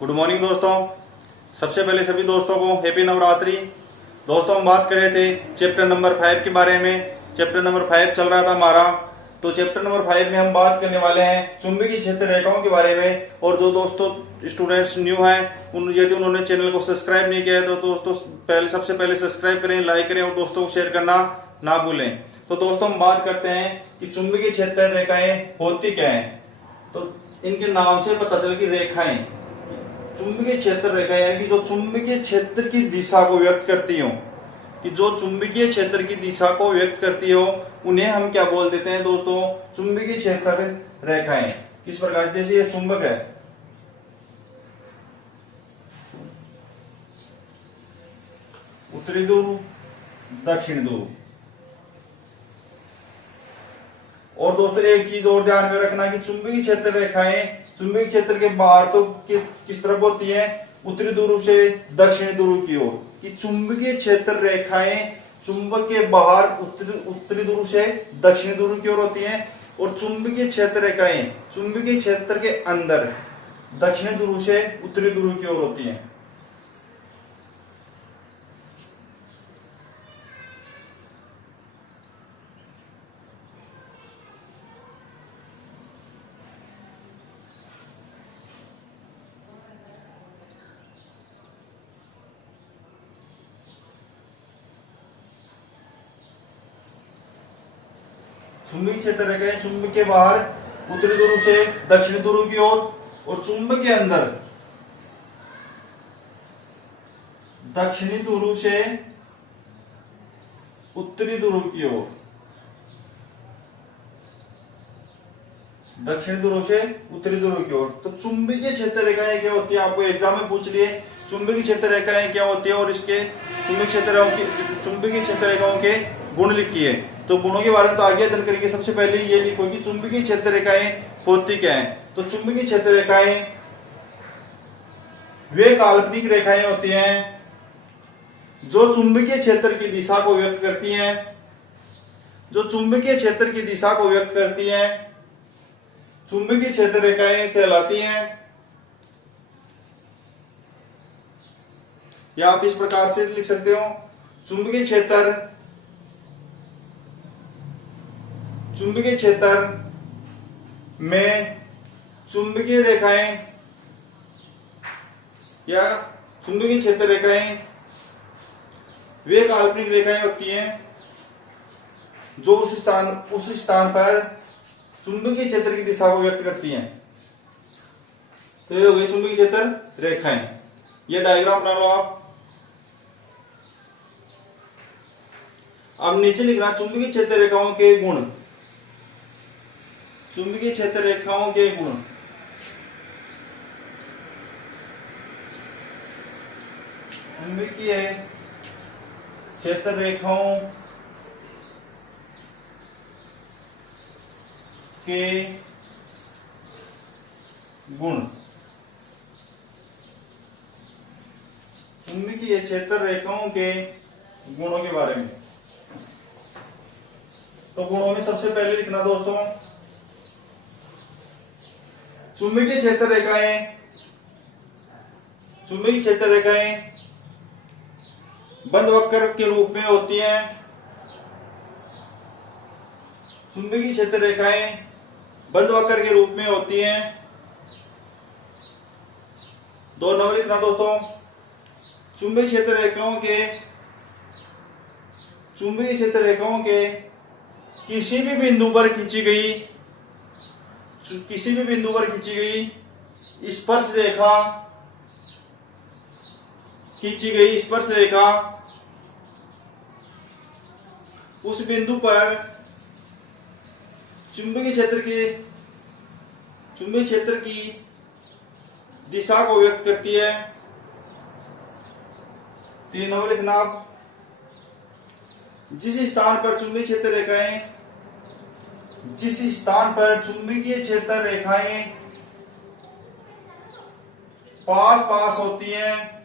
Good morning दोस्तों। सबसे पहले सभी दोस्तों को हैप्पी नवरात्रि। दोस्तों हम बात कर रहे थे चैप्टर नंबर 5 के बारे में। चैप्टर नंबर 5 चल रहा था हमारा। तो चैप्टर नंबर 5 में हम बात करने वाले हैं चुंबकीय क्षेत्र रेखाओं के बारे में। और जो दोस्तों स्टूडेंट्स न्यू हैं यदि उन्होंने चैनल को सब्सक्राइब नहीं किया है तो दोस्तों सबसे पहले सब्सक्राइब करें, लाइक करें और दोस्तों को शेयर करना ना भूलें। तो दोस्तों हम बात करते हैं कि चुंबकीय क्षेत्र रेखाएं होती क्या है। तो इनके नाम से पता चल कि रेखाएं चुंबकीय क्षेत्र रेखा यानी कि जो चुंबकीय क्षेत्र की दिशा को व्यक्त करती हो, कि जो चुंबकीय क्षेत्र की दिशा को व्यक्त करती हो उन्हें हम क्या बोल देते हैं दोस्तों? चुंबकीय क्षेत्र रेखाएं। किस प्रकार, जैसे ये चुंबक है, उत्तरी ध्रुव, दक्षिण ध्रुव। और दोस्तों एक चीज और ध्यान में रखना कि चुंबकीय क्षेत्र रेखाएं चुंबकीय क्षेत्र के बाहर तो किस तरफ होती है? उत्तरी ध्रुव से दक्षिणी ध्रुव की ओर। कि चुंबकीय क्षेत्र रेखाएं चुंबक के बाहर उत्तरी ध्रुव से दक्षिणी ध्रुव की ओर होती हैं, और चुंबकीय क्षेत्र रेखाएं चुंबकीय क्षेत्र के अंदर दक्षिणी ध्रुव से उत्तरी ध्रुव की ओर होती हैं। चुंबकीय क्षेत्र रेखाएं चुंबक के बाहर उत्तरी ध्रुव से दक्षिणी ध्रुव की ओर, और चुंबक के अंदर दक्षिणी ध्रुव से उत्तरी ध्रुव की ओर। दक्षिणी ध्रुव से उत्तरी ध्रुव की ओर। तो चुंबकीय क्षेत्र रेखाएं क्या होती है? आपको एग्जाम में पूछ लिए चुंबकीय क्षेत्र रेखाएं क्या होती है और इसके चुंबकीय क्षेत्र रेखाओं के गुण लिखिए। तो गुणों के बारे में तो आगे अध्ययन करेंगे। सबसे पहले ये लिखो कि चुंबकीय क्षेत्र रेखाएं होती क्या है। तो चुंबकीय क्षेत्र रेखाएं वे काल्पनिक रेखाएं होती हैं जो चुंबकीय क्षेत्र की दिशा को व्यक्त करती हैं। जो चुंबकीय क्षेत्र की दिशा को व्यक्त करती हैं चुंबकीय क्षेत्र रेखाएं कहलाती हैं। या आप इस प्रकार से लिख सकते हो, चुंबकीय क्षेत्र में चुंबकीय रेखाएं या चुंबकीय क्षेत्र रेखाएं वे काल्पनिक रेखाएं होती हैं जो उस स्थान पर चुंबकीय क्षेत्र की दिशा को व्यक्त करती हैं। तो ये हो गई चुंबकीय क्षेत्र रेखाएं। ये डायग्राम बना लो आप। अब नीचे लिखना चुंबकीय क्षेत्र रेखाओं के गुण। चुंबकीय क्षेत्र रेखाओं के गुण। चुंबकीय क्षेत्र रेखाओं के गुण। चुंबकीय क्षेत्र रेखाओं के गुणों के बारे में। तो गुणों में सबसे पहले लिखना दोस्तों, चुंबकीय क्षेत्र रेखाएं बंद वक्र के रूप में होती हैं। चुंबकीय क्षेत्र रेखाएं बंद वक्र के रूप में होती हैं। दो नंबर लिखना दोस्तों, चुंबकीय क्षेत्र रेखाओं के किसी भी बिंदु पर खींची गई स्पर्श रेखा उस बिंदु पर चुंबकीय क्षेत्र की दिशा को व्यक्त करती है। 3 नंबर लिखना आप, जिस स्थान पर चुंबकीय क्षेत्र रेखाएं पास होती हैं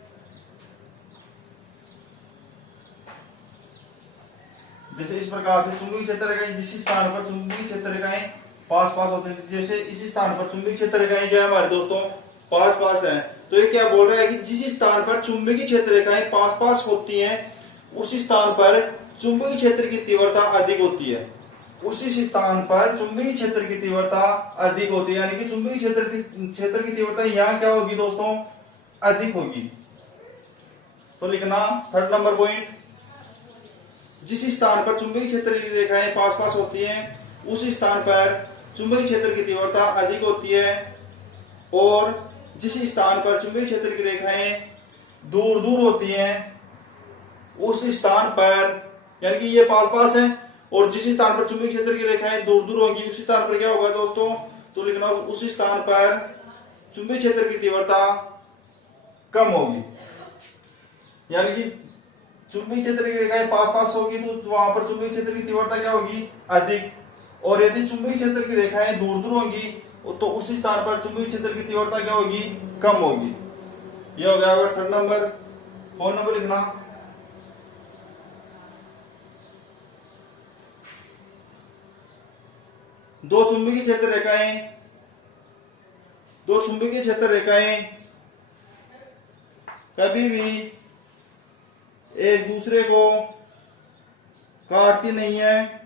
जैसे इस प्रकार से चुंबकीय क्षेत्र रेखाएं जिस स्थान पर चुंबकीय क्षेत्र रेखाएं पास होते हैं, जैसे इस स्थान पर चुंबकीय क्षेत्र रेखाएं क्या है हमारे दोस्तों पास पास है। तो ये क्या बोल रहा है कि जिस स्थान पर चुंबकीय क्षेत्र रेखाएं पास पास होती हैं उस स्थान पर चुंबकीय क्षेत्र की तीव्रता अधिक होती है। उसी स्थान पर चुंबकीय क्षेत्र की तीव्रता अधिक होती है, यानी कि चुंबकीय क्षेत्र की तीव्रता यहाँ क्या होगी दोस्तों, अधिक होगी। तो लिखना 3rd नंबर पॉइंट, जिस स्थान पर चुंबकीय क्षेत्र की रेखाएं पास पास होती हैं उस स्थान पर चुंबकीय क्षेत्र की तीव्रता अधिक होती है, और जिस स्थान पर चुंबकीय क्षेत्र की रेखाएं दूर दूर होती हैं उस स्थान पर, यानी कि ये पास पास है, और जिस स्थान पर चुंबकीय क्षेत्र की रेखाएं दूर दूर होंगी उस स्थान पर क्या होगा दोस्तों, तो लिखना उस स्थान पर चुंबकीय क्षेत्र की तीव्रता कम होगी। यानी कि चुंबकीय क्षेत्र की रेखाएं पास पास होगी तो वहां पर चुंबकीय क्षेत्र की तीव्रता क्या होगी, अधिक, और यदि चुंबकीय क्षेत्र की रेखाएं दूर दूर होंगी तो उस स्थान पर चुंबकीय क्षेत्र की तीव्रता क्या होगी, कम होगी। यह हो गया 3rd नंबर। 4 नंबर लिखना, दो चुंबकीय क्षेत्र रेखाएं कभी भी एक दूसरे को काटती नहीं है,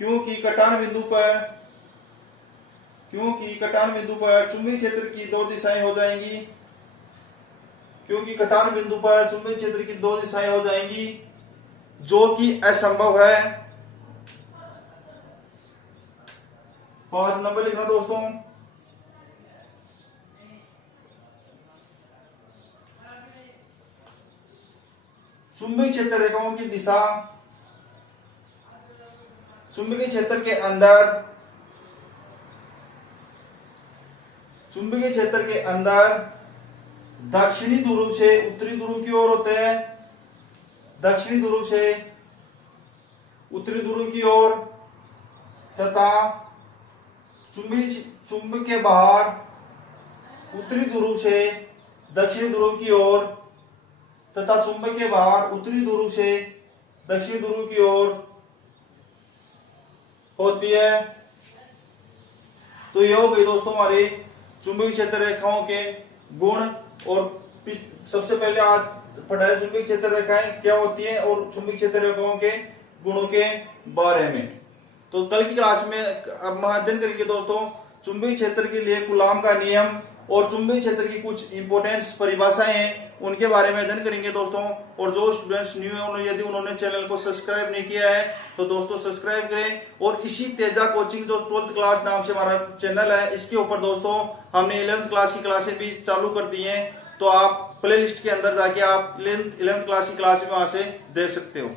क्योंकि कटान बिंदु पर चुंबकीय क्षेत्र की दो दिशाएं हो जाएंगी, जो कि असंभव है। 5 नंबर लिखना दोस्तों, चुंबकीय क्षेत्र रेखाओं की दिशा चुंबकीय क्षेत्र के अंदर दक्षिणी ध्रुव से उत्तरी ध्रुव की ओर होते हैं, दक्षिणी ध्रुव से उत्तरी ध्रुव की ओर, तथा चुंबक के बाहर उत्तरी ध्रुव से दक्षिणी ध्रुव की ओर, तथा चुंबक के बाहर उत्तरी ध्रुव से दक्षिणी ध्रुव की ओर होती है। तो ये हो गई दोस्तों हमारे चुंबकीय क्षेत्र रेखाओं के गुण, और सबसे पहले आज पढ़ाया चुंबकीय क्षेत्र रेखाएं क्या होती हैं और चुंबकीय क्षेत्र रेखाओं के गुणों के बारे में। तो कल की क्लास में हम अध्ययन करेंगे दोस्तों चुंबकीय क्षेत्र के लिए कूलॉम का नियम और चुंबकीय क्षेत्र की कुछ इंपॉर्टेंट परिभाषाएं हैं उनके बारे में अध्ययन करेंगे दोस्तों। और जो स्टूडेंट्स न्यू है यदि उन्होंने चैनल को सब्सक्राइब नहीं किया है तो दोस्तों सब्सक्राइब करें, और इसी तेजा कोचिंग जो 12th क्लास नाम से हमारा चैनल है इसके ऊपर दोस्तों हमने 11th क्लास की क्लासें भी चालू कर दी हैं, तो आप प्ले लिस्ट के अंदर जाके आप 11th क्लास की क्लास वहां से देख सकते हो।